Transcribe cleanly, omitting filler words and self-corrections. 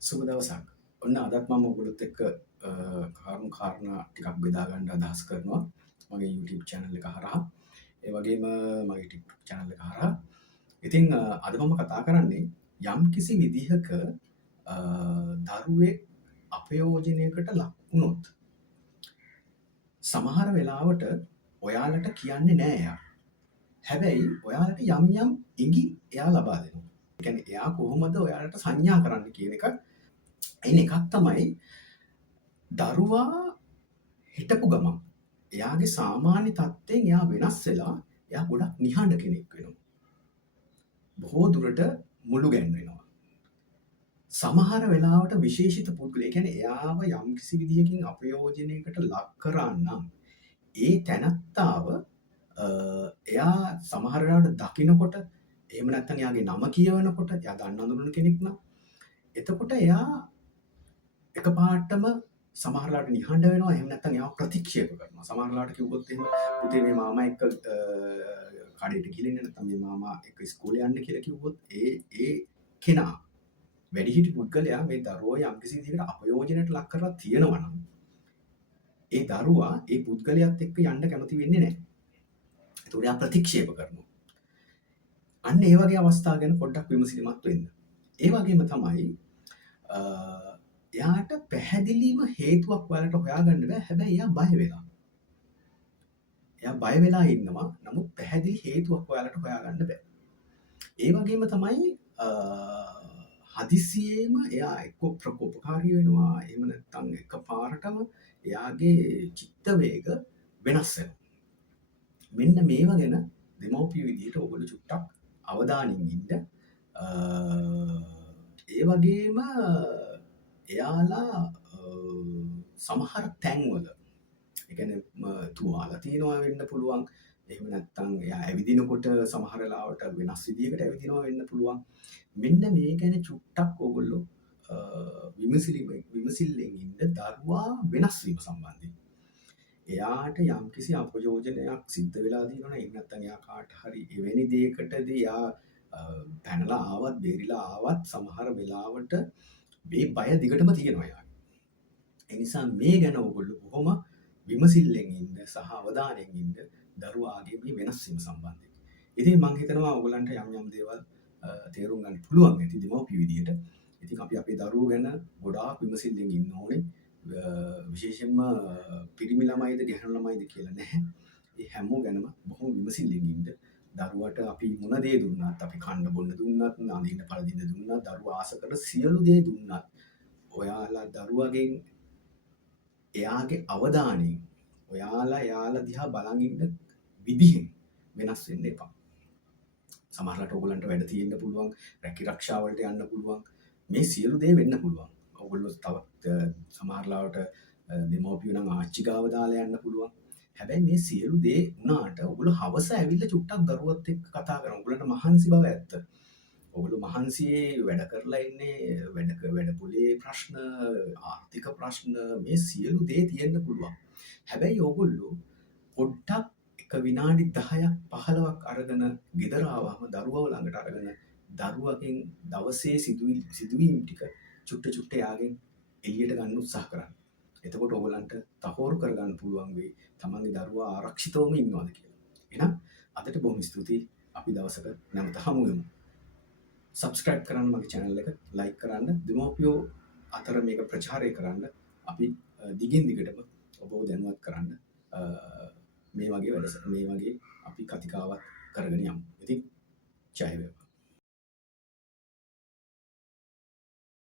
සුබ දවසක්. ඔන්න අදත් මම ඔයගොල්ලොත් එක්ක කරුණු කාරණා ටිකක් බෙදා ගන්න අදහස් කරනවා. මගේ YouTube channel එක හරහා. ඒ වගේම මගේ TikTok channel එක හරහා. ඉතින් අද මම කතා කරන්නේ යම් කිසි විදිහක දරුවෙක් අපයෝජනයකට ලක් වුණොත් සමහර වෙලාවට ඔයාලට කියන්නේ නෑ එයා. හැබැයි ඔයාලට යම් යම් ඉඟි එයා ලබා දෙනවා. ඒ කියන්නේ එයා කොහොමද ඔයාලට සංඥා කරන්න කියන එක. එයින් එකක් තමයි දරුවා හිටපු ගමන් එයාගේ සාමාන්‍ය තත්ත්වයෙන් එයා වෙනස් වෙලා එයා ගොඩක් නිහඬ කෙනෙක් වෙනවා. බොහෝ දුරට මුළු ගැන්වෙනවා. සමහර වෙලාවට විශේෂිත පුද්ගලයෙක් කියන්නේ එයාව යම් කිසි විදියකින් අපයෝජනයකට ලක් කරා නම් ඒ තැනත්තාව එයා සමහර වෙලාවට දකිනකොට එහෙම නැත්නම් එයාගේ නම කියවනකොට එයා දන්න අඳුරන කෙනෙක් නම් එතකොට එයා එකපාරටම සමහරලාට නිහඬ වෙනවා එහෙම නැත්නම් එයාව ප්‍රතික්ෂේප කරනවා. සමහරලාට කිව්වොත් එහෙම පුතේ මේ මාමා එක්ක කඩේට ගිහින් නැත්නම් මේ මාමා එක්ක ඉස්කෝලේ යන්න කියලා කිව්වොත් ඒ කෙනා වැඩිහිටි පුද්ගලයා මේ දරුවෝ යම්කිසි විදිහකට අපයෝජනයට ලක් කරලා තියෙනවා නම් ඒ දරුවා ඒ පුද්ගලයාත් එක්ක යන්න කැමති වෙන්නේ නැහැ. ඒතකොට එයා ප්‍රතික්ෂේප කරනවා. අන්න ඒ වගේ අවස්ථා ගැන පොඩ්ඩක් විමසිලිමත් වෙන්න. ඒ වගේම තමයි එයාට පැහැදිලිම හේතුවක් ඔයාලට හොයාගන්න බෑ. හැබැයි එයා බය වෙලා. එයා බය වෙලා ඉන්නවා. නමුත් පැහැදිලි හේතුවක් ඔයාලට හොයාගන්න බෑ. ඒ වගේම තමයි හදිසියෙම එයා එක්ක ප්‍රකෝපකාරී වෙනවා. එහෙම නැත්නම් එකපාරටම එයාගේ චිත්ත වේග වෙනස් වෙනවා. මෙන්න මේවා ගැන දෙමව්පිය විදිහට ඔයගොල්ලෝ චුට්ටක් අවධානයෙන් ඉන්න. ඒ වගේම එයාලා සමහර තැන්වල ඒ කියන්නේ තුවාල තියෙනවා වෙන්න පුළුවන්. එහෙම නැත්නම් එයා ඇවිදිනකොට සමහර ලාවට වෙනස් විදියකට ඇවිදිනවා වෙන්න පුළුවන්. මෙන්න මේ ගැන චුට්ටක් ඕගොල්ලෝ විමසිල්ලෙන් ඉන්න දරුවා වෙනස් වීම සම්බන්ධයෙන්. එයාට යම්කිසි අපයෝජනයක් සිද්ධ වෙලා තියෙනවා නම් එහෙම නැත්නම් එයා කාට හරි එවැනි දෙයකටදී එයා පැනලා ආවත් බේරිලා ආවත් සමහර වෙලාවට මේ බය දිගටම තියෙනවා එයාගේ. ඒ නිසා මේ ගැන ඔයගොල්ලෝ බොහොම විමසිල්ලෙන් ඉන්න සහ අවධානයෙන් ඉන්න දරුවාගේ මේ වෙනස් වීම සම්බන්ධයෙන්. ඉතින් මම හිතනවා ඔයගොල්ලන්ට යම් දේවල් තේරුම් ගන්න පුළුවන් ඇති දෙමව්පිය විදියට. ඉතින් අපි අපේ දරුවෝ ගැන ගොඩාක් විමසිල්ලෙන් ඉන්න ඕනේ. විශේෂයෙන්ම පිරිමි ළමයිද ගැහැණු ළමයිද කියලා නැහැ. ඒ හැමෝ ගැනම බොහොම විමසිල්ලෙන් ඉන්න. දරුවට අපි මොන දේ දුන්නත් අපි කන්න බොන්න දුන්නත් අඳින්න පළඳින්න දුන්නත් දරුවා ආස කරන සියලු දේ දුන්නත් ඔයාලා දරුවගෙන් එයාගේ අවධානයෙන් එයාලා දිහා බලන් ඉන්න විදිහෙන් වෙනස් වෙන්න එපා. සමහරවිට ඕගොල්ලන්ට වැඩ තියෙන්න පුළුවන්, රැකී ආරක්ෂා වලට යන්න පුළුවන්. මේ සියලු දේ වෙන්න පුළුවන්. ඔයගොල්ලෝ තවත් සමහරලාවට දෙමව්පියෝ නම් ආච්චි ගාව දාලා යන්න පුළුවන්. හැබැයි මේ සියලු දේ වුණාට ඔයගොල්ලෝ හවස ඇවිල්ලා චුට්ටක් දරුවත් එක්ක කතා කරනවා. ඔයගොල්ලන්ට මහන්සි බව ඇත්ත. ඔයගොල්ලෝ මහන්සියේ වැඩ කරලා ඉන්නේ වැඩ පොලේ ප්‍රශ්න, ආර්ථික ප්‍රශ්න මේ සියලු දේ තියෙන්න පුළුවන්. හැබැයි ඔයගොල්ලෝ පොඩ්ඩක් එක විනාඩි 10ක් 15ක් අරගෙන ගෙදර ආවම දරුවව ළඟට අරගෙන දරුවගෙන් දවසේ සිදුවීම් ටික චුට්ට යාගෙන් එළියට ගන්න උත්සාහ කරන්න. එතකොට ඔයගලන්ට තහවුරු කරගන්න පුළුවන් වෙයි තමන්ගේ දරුවා ආරක්ෂිතවම ඉන්නවද කියලා. එහෙනම් අදට බොහොම ස්තුතියි. අපි දවසක නැවත හමු වෙමු. subscribe කරන්න මගේ channel එක, like කරන්න, දෙමව්පියෝ අතර මේක ප්‍රචාරය කරන්න. අපි දිගින් දිගටම ඔබව දැනුවත් කරන්න මේ වගේ අපි කතිකාවක් කරගෙන යමු. ඉතින් ජය වේවා.